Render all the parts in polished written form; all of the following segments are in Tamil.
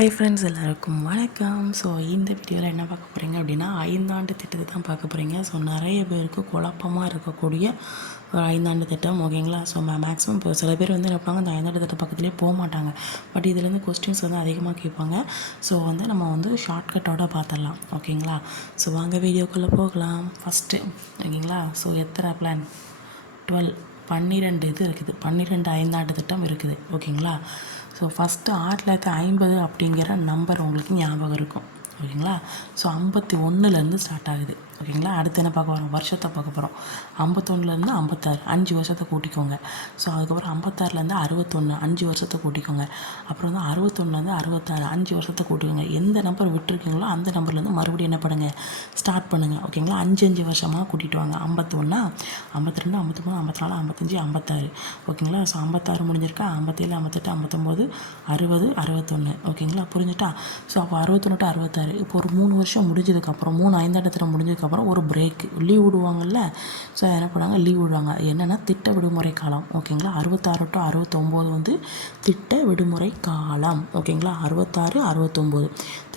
ஹாய் ஃப்ரெண்ட்ஸ், எல்லாருக்கும் வணக்கம். ஸோ இந்த வீடியோவில் என்ன பார்க்க போகிறீங்க அப்படின்னா, 5 ஆண்டு திட்டத்தை தான் பார்க்க போகிறீங்க. ஸோ நிறைய பேருக்கு குழப்பமாக இருக்கக்கூடிய ஒரு 5 ஆண்டு திட்டம், ஓகேங்களா. ஸோ மேக்ஸிமம் இப்போ சில பேர் வந்து என்ன பண்ணுவாங்க, இந்த 5 ஆண்டு திட்டம் பக்கத்துலேயே போக மாட்டாங்க. பட் இதுலேருந்து கொஸ்டின்ஸ் வந்து அதிகமாக கேட்பாங்க. ஸோ வந்து நம்ம வந்து ஷார்ட்கட்டோட பார்த்துடலாம், ஓகேங்களா. ஸோ வாங்க வீடியோக்குள்ளே போகலாம். ஃபஸ்ட்டு ஓகேங்களா. ஸோ எத்தனை பிளான்? 12 இது இருக்குது. 12 5 ஆண்டு திட்டம் இருக்குது, ஓகேங்களா. ஸோ ஃபஸ்ட்டு 1950 அப்படிங்கிற நம்பர் உங்களுக்கு ஞாபகம் இருக்கும், ஓகேங்களா. ஸோ 51லேருந்து ஸ்டார்ட் ஆகுது, ஓகேங்களா. அடுத்து என்ன பார்க்க போகிறோம்? வருஷத்தை பார்க்க போகிறோம். 51லேருந்து 56, 5 வருஷத்தை கூட்டிக்கோங்க. ஸோ அதுக்கப்புறம் 56லேருந்து 61, 5 வருஷத்தை கூட்டிக்கோங்க. அப்புறம் வந்து 61லேருந்து 66, 5 வருஷத்தை கூட்டிக்கோங்க. எந்த நம்பர் விட்டுருக்கீங்களோ அந்த நம்பர்லேருந்து மறுபடியும் என்ன பண்ணுங்கள், ஸ்டார்ட் பண்ணுங்கள், ஓகேங்களா. 5 வருஷமாக கூட்டிகிட்டு வாங்க. 51, 52, 53, 54, 55, 56, ஓகேங்களா. ஸோ 56 முடிஞ்சிருக்கா. 57, 58, 59, 60, 61, ஓகேங்களா. புரிஞ்சுட்டா. ஸோ அப்போ 61 to 66. இப்போ ஒரு 3 வருஷம் முடிஞ்சதுக்கப்புறம், 3 5ஆண்டு திட்டம் முடிஞ்சதுக்கப்புறம் ஒரு பிரேக், லீவ் விடுவாங்கல்ல. ஸோ என்ன பண்ணாங்க, லீவ் விடுவாங்க. என்னென்னா திட்ட விடுமுறை காலம், ஓகேங்களா. 66 to 69 வந்து திட்ட விடுமுறை காலம், ஓகேங்களா. 66, 69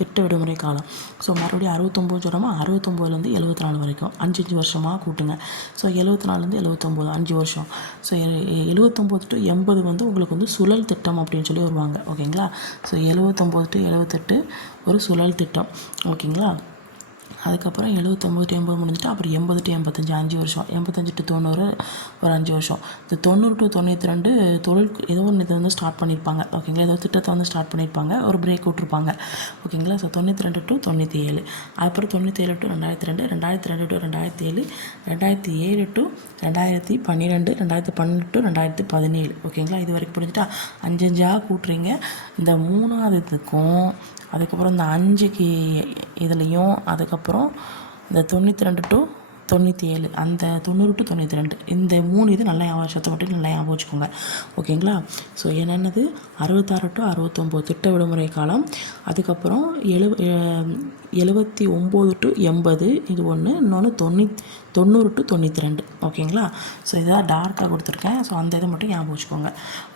திட்ட விடுமுறை காலம். ஸோ மறுபடியும் 69 சொல்கிறோமா, 69லேருந்து 74 வரைக்கும் 5 வருஷமாக கூட்டுங்க. ஸோ 74லேருந்து 79, 5 வருஷம். ஸோ 79 to 80 வந்து உங்களுக்கு வந்து சுழல் திட்டம் அப்படின்னு சொல்லி வருவாங்க, ஓகேங்களா. ஸோ 79 to 78 ஒரு சுழல் திட்டம், ஓகேங்களா. அதுக்கப்புறம் 79 to 80 முடிஞ்சுட்டு அப்புறம் 80 to 85, 5 வருஷம். 85 to 90 ஒரு 5 வருஷம். இந்த 90 to 92 தொழில் ஏதோ ஒன்று இதை வந்து ஸ்டார்ட் பண்ணியிருப்பாங்க, ஓகேங்களா. ஏதோ திட்டத்தை வந்து ஸ்டார்ட் பண்ணியிருப்பாங்க, ஒரு பிரேக் விட்டுருப்பாங்க, ஓகேங்களா. ஸோ 92 to 97, அப்புறம் 97 to 2002, 2002 to 2007, 2007 to 2012, 2012 to 2017, ஓகேங்களா. இது வரைக்கும் புரிஞ்சுட்டா. 5 கூட்டுறீங்க. இந்த 3ஆவதுக்கும் அதுக்கப்புறம் இந்த 5க்கு இதுலேயும், அதுக்கப்புறம் இந்த 92 to 97, அந்த 90 to 92, இந்த 3 இது நல்லா வருஷத்தை மட்டும் நல்லா ஞாபகம் வச்சுக்கோங்க, ஓகேங்களா. ஸோ என்னென்னது 66 to 69 திட்ட விடுமுறை காலம். அதுக்கப்புறம் 79 to 80 இது ஒன்று. இன்னொன்று 90 to 92, ஓகேங்களா. ஸோ இதான் டார்க்காக கொடுத்துருக்கேன். ஸோ அந்த இதை மட்டும் ஞாபகம் வச்சுக்கோங்க,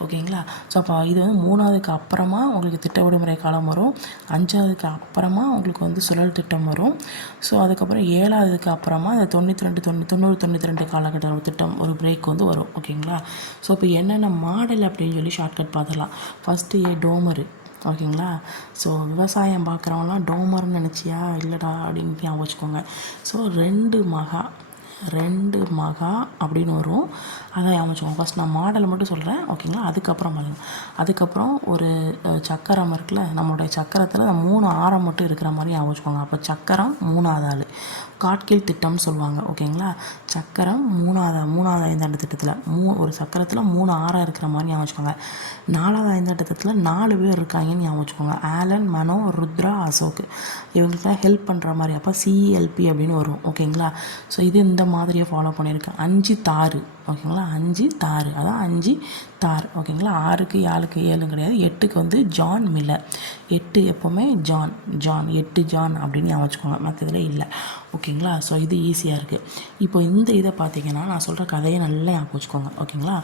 ஓகேங்களா. ஸோ அப்போ இது வந்து 3ஆவதுக்கு அப்புறமா உங்களுக்கு திட்ட விடுமுறை காலம் வரும். 5ஆவதுக்கு அப்புறமா உங்களுக்கு வந்து சுழல் திட்டம் வரும். ஸோ அதுக்கப்புறம் 7ஆவதுக்கு அப்புறமா இந்த 92 90 92 காலகட்டம் திட்டம் ஒரு பிரேக் வந்து வரும், ஓகேங்களா. ஸோ இப்போ என்னென்ன மாடல் அப்படின்னு சொல்லி ஷார்ட்கட் பார்த்துடலாம். ஃபஸ்ட்டு டோமரு, ஓகேங்களா. ஸோ விவசாயம் பார்க்குறவங்களாம் டோமர்னு நினச்சியா, இல்லைடா அப்படின்னு ஞாபகம் வச்சுக்கோங்க. ஸோ 2 மகா அப்படின்னு வரும், அதான் ஞாபகம். ஃபஸ்ட் நான் மாடலை மட்டும் சொல்கிறேன், ஓகேங்களா. அதுக்கப்புறம் பாருங்கள். அதுக்கப்புறம் ஒரு சக்கரம் இருக்குல்ல, நம்மளுடைய சக்கரத்தில் 3 ஆரம் மட்டும் இருக்கிற மாதிரி ஞாபகம். அப்போ சக்கரம் 3ஆவது ஆள், காட்கீழ் திட்டம்னு சொல்லுவாங்க, ஓகேங்களா. சக்கரம் 3ஆவது 5ஆண்டு திட்டத்தில் ஒரு சக்கரத்தில் 3 ஆரம் இருக்கிற மாதிரி ஞாபகம் வச்சுக்கோங்க. 4ஆவது 5ஆண்டு திட்டத்தில் 4 பேர் இருக்காங்கன்னு ஞாபகம் வச்சுக்கோங்க. ஆலன், மனோ, ருத்ரா, அசோக். இவங்களுக்குலாம் ஹெல்ப் பண்ணுற மாதிரி, அப்போ சிஎல்பி அப்படின்னு வரும், ஓகேங்களா. ஸோ இது இந்த மாதிரியே ஃபாலோ பண்ணியிருக்கேன். 5 தாறு, ஓகேங்களா. 5 தாறு, அதான் 5 தார், ஓகேங்களா. 6க்கு 7க்கு 7 கிடையாது. 8க்கு வந்து ஜான் மில்லர். 8 எப்போவுமே ஜான் 8 ஜான் அப்படின்னு ஞாபகம் வச்சுக்கோங்க, மற்றதில் இல்லை, ஓகேங்களா. ஸோ இது ஈஸியாக இருக்குது. இப்போ இந்த இதை பார்த்தீங்கன்னா நான் சொல்கிற கதையை நல்லா ஞாபகம் வச்சுக்கோங்க, ஓகேங்களா.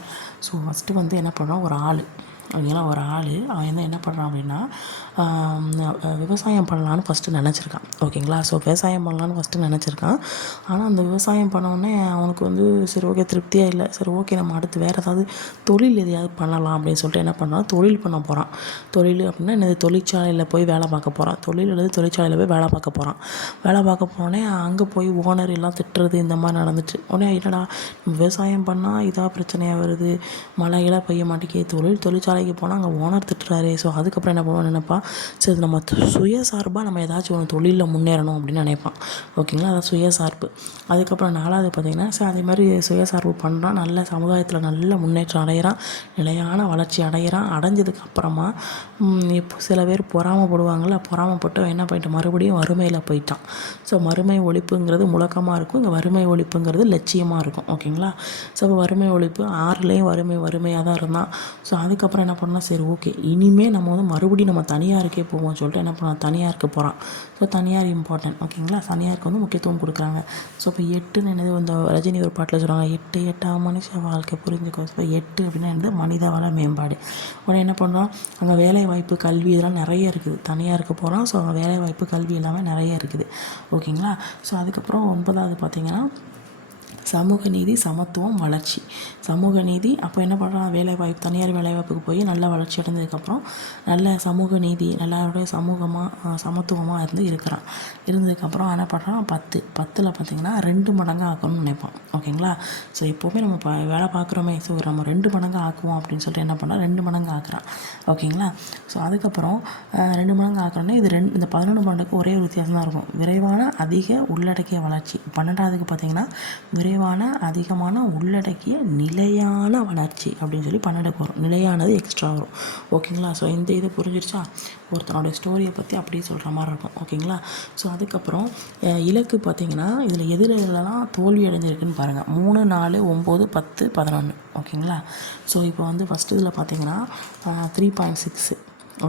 ஸோ ஃபஸ்ட்டு வந்து என்ன பண்ணுறோம், ஒரு ஆள், ஓகேங்களா. ஒரு ஆள் அவன் வந்து என்ன பண்ணுறான் அப்படின்னா, விவசாயம் பண்ணலான்னு ஃபஸ்ட்டு நினச்சிருக்கான், ஓகேங்களா. ஸோ விவசாயம் பண்ணலான்னு ஃபஸ்ட்டு நினச்சிருக்கான். ஆனால் அந்த விவசாயம் பண்ணோடனே அவனுக்கு வந்து சரி ஓகே திருப்தியாக இல்லை. சரி ஓகே நம்ம அடுத்து வேறு ஏதாவது தொழில் எதையாவது பண்ணலாம் அப்படின்னு சொல்லிட்டு என்ன பண்ணான், தொழில் பண்ண போகிறான். தொழில் அப்படின்னா என்னது, தொழிற்சாலையில் போய் வேலை பார்க்க போகிறான். தொழில் அல்லது தொழிற்சாலையில் போய் வேலை பார்க்க போகிறான். வேலை பார்க்க போனோடனே அங்கே போய் ஓனர் எல்லாம் திட்டுறது இந்த மாதிரி நடந்துச்சு. உடனே என்னடா விவசாயம் பண்ணால் இதாக பிரச்சனையாக வருது, மழையெல்லாம் பெய்ய மாட்டேங்குது, தொழிற்சாலைக்கு போனால் அங்கே ஓனர் திட்டுறாரு. ஸோ அதுக்கப்புறம் என்ன பண்ணுவான்னு நினைப்பா, சரி நம்ம சுயசார்பாக நம்ம ஏதாச்சும் ஒரு தொழிலில் முன்னேறணும் அப்படின்னு நினைப்பான், ஓகேங்களா. அதான் சுயசார்பு. அதுக்கப்புறம் 4ஆவது பார்த்திங்கன்னா, சரி அதே மாதிரி சுயசார்பு பண்ணுறான். நல்ல சமுதாயத்தில் நல்ல முன்னேற்றம் அடைகிறான், நிலையான வளர்ச்சி அடைகிறான். அடைஞ்சதுக்கு அப்புறமா இப்போ சில பேர் பொறாமப்படுவாங்கள்ல, பொறாமப்பட்டு என்ன பண்ணிட்டு மறுபடியும் வறுமையில் போயிட்டான். ஸோ வறுமை ஒழிப்புங்கிறது முழக்கமாக இருக்கும், இங்கே வறுமை ஒழிப்புங்கிறது லட்சியமாக இருக்கும், ஓகேங்களா. ஸோ வறுமை ஒழிப்பு 6லேயும் வறுமையாக தான் இருந்தான். ஸோ அதுக்கப்புறம் என்ன பண்ணால், சரி ஓகே இனிமேல் நம்ம வந்து மறுபடியும் நம்ம தனியாக தனியாருக்கே போவோம்னு சொல்லிட்டு என்ன பண்ணுவான், தனியாருக்கு போகிறான். ஸோ தனியார் இம்பார்ட்டன்ட், ஓகேங்களா. தனியாருக்கு வந்து முக்கியத்துவம் கொடுக்குறாங்க. ஸோ இப்போ 8ன்னு என்னது, இந்த ரஜினி ஒரு பாட்டில் சொல்கிறாங்க, 8 8 மனுஷ வாழ்க்கை புரிஞ்சுக்கோ. ஸோ 8 அப்படின்னா என்னது, மனித வள மேம்பாடு. உடனே என்ன பண்ணுறான், அங்கே வேலை வாய்ப்பு கல்வி இதெல்லாம் நிறைய இருக்குது. தனியாருக்கு போகிறான். ஸோ அங்கே வேலை வாய்ப்பு கல்வி எல்லாமே நிறைய இருக்குது, ஓகேங்களா. ஸோ அதுக்கப்புறம் 9வது பார்த்திங்கன்னா சமூக நீதி, சமத்துவம், வளர்ச்சி. சமூக நீதி, அப்போ என்ன பண்ணுறான், வேலைவாய்ப்பு தனியார் வேலைவாய்ப்புக்கு போய் நல்லா வளர்ச்சி அடைஞ்சதுக்கப்புறம் நல்ல சமூக நீதி, எல்லாருடைய சமூகமாக சமத்துவமாக இருக்கிறான். இருந்ததுக்கப்புறம் என்ன பண்ணுறான், 10ல் பார்த்திங்கன்னா 2 மடங்கு ஆக்கணும்னு நினைப்பான், ஓகேங்களா. ஸோ எப்போவுமே நம்ம வேலை பார்க்குறோமே, ஸோ நம்ம 2 மடங்கு ஆக்குவோம் அப்படின்னு சொல்லிட்டு என்ன பண்ணால் 2 மடங்கு ஆக்குறான், ஓகேங்களா. ஸோ அதுக்கப்புறம் 2 மடங்கு ஆக்கணுன்னா இந்த 11 மடங்குக்கு ஒரே ஒரு வித்தியாசம் தான் இருக்கும், விரைவான அதிக உள்ளடக்கிய வளர்ச்சி. 12வதுக்கு பார்த்திங்கன்னா விரைவான அதிகமான உள்ளடக்கிய நிலையான வளர்ச்சி அப்படின்னு சொல்லி 12க்கு வரும். நிலையானது எக்ஸ்ட்ரா வரும், ஓகேங்களா. ஸோ இந்த இது புரிஞ்சிருச்சா, ஒருத்தனோட ஸ்டோரியை பற்றி அப்படியே சொல்கிற மாதிரி இருக்கும், ஓகேங்களா. ஸோ அதுக்கப்புறம் இலக்கு பார்த்திங்கன்னா இதில் எதிரெல்லாம் தோல்வி அடைஞ்சிருக்குன்னு பாருங்கள். 3 4 9 10 11, ஓகேங்களா. ஸோ இப்போ வந்து ஃபஸ்ட்டு இதில் பார்த்திங்கன்னா 3.6,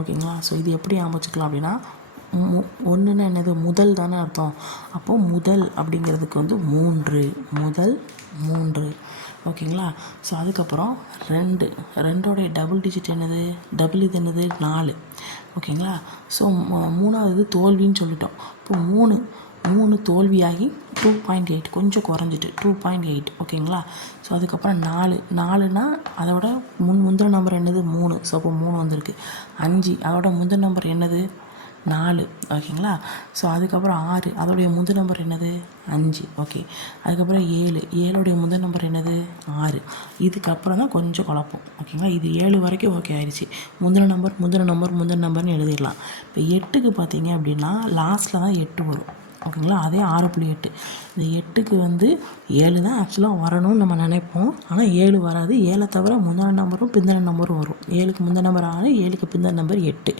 ஓகேங்களா. ஸோ இது எப்படி அமைச்சிக்கலாம் அப்படின்னா, ஒன்றுன்னா என்னது, முதல் தானே அர்த்தம். அப்போது முதல் அப்படிங்கிறதுக்கு வந்து 3, முதல் 3, ஓகேங்களா. ஸோ அதுக்கப்புறம் 2ோடைய டபுள் டிஜிட் என்னது, டபுள் இது என்னது 4, ஓகேங்களா. ஸோ 3வது தோல்வின்னு சொல்லிட்டோம். இப்போ 3 தோல்வியாகி 2.8 கொஞ்சம் குறைஞ்சிட்டு 2.8, ஓகேங்களா. ஸோ அதுக்கப்புறம் 4னா அதோட முந்தின நம்பர் என்னது 3, ஸோ அப்போ 3 வந்திருக்கு. 5 அதோட முந்தின நம்பர் என்னது 4, ஓகேங்களா. ஸோ அதுக்கப்புறம் 6 அதோடைய முதல் நம்பர் என்னது 5, ஓகே. அதுக்கப்புறம் 7 முதல் நம்பர் என்னது 6. இதுக்கப்புறம் தான் கொஞ்சம் குழப்பம், ஓகேங்களா. இது 7 வரைக்கும் ஓகே ஆயிடுச்சு. முந்தின நம்பர்னு எழுதிடலாம். இப்போ 8க்கு பார்த்தீங்க அப்படின்னா லாஸ்ட்டில் தான் 8 வரும், ஓகேங்களா. அதே 6.8. இந்த 8க்கு வந்து 7 தான் ஆக்சுவலாக வரணும்னு நம்ம நினைப்போம். ஆனால் 7 வராது. 7 தவிர முந்தின நம்பரும் பிந்தின நம்பரும் வரும். 7க்கு முந்தின நம்பர் 6, 7க்கு பிந்தின நம்பர் 8,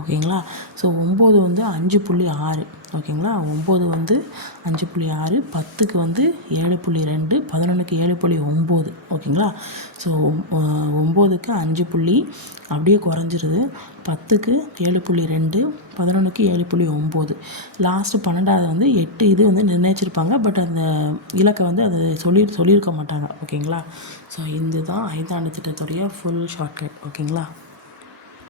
ஓகேங்களா. ஸோ 9 வந்து 5.6, ஓகேங்களா. 9 வந்து 5.6, 10க்கு வந்து 7.2, 11க்கு 7.9, ஓகேங்களா. ஸோ 9க்கு 5 அப்படியே குறைஞ்சிருது. 10க்கு 7.2, 11க்கு 7.9. லாஸ்ட்டு 12வது வந்து 8 இது வந்து நிர்ணயிச்சிருப்பாங்க. பட் அந்த இலக்கை வந்து அது சொல்லியிருக்க மாட்டாங்க, ஓகேங்களா. ஸோ இதுதான் 5ஆண்டு திட்டத்துடைய ஃபுல் ஷார்ட்கட், ஓகேங்களா.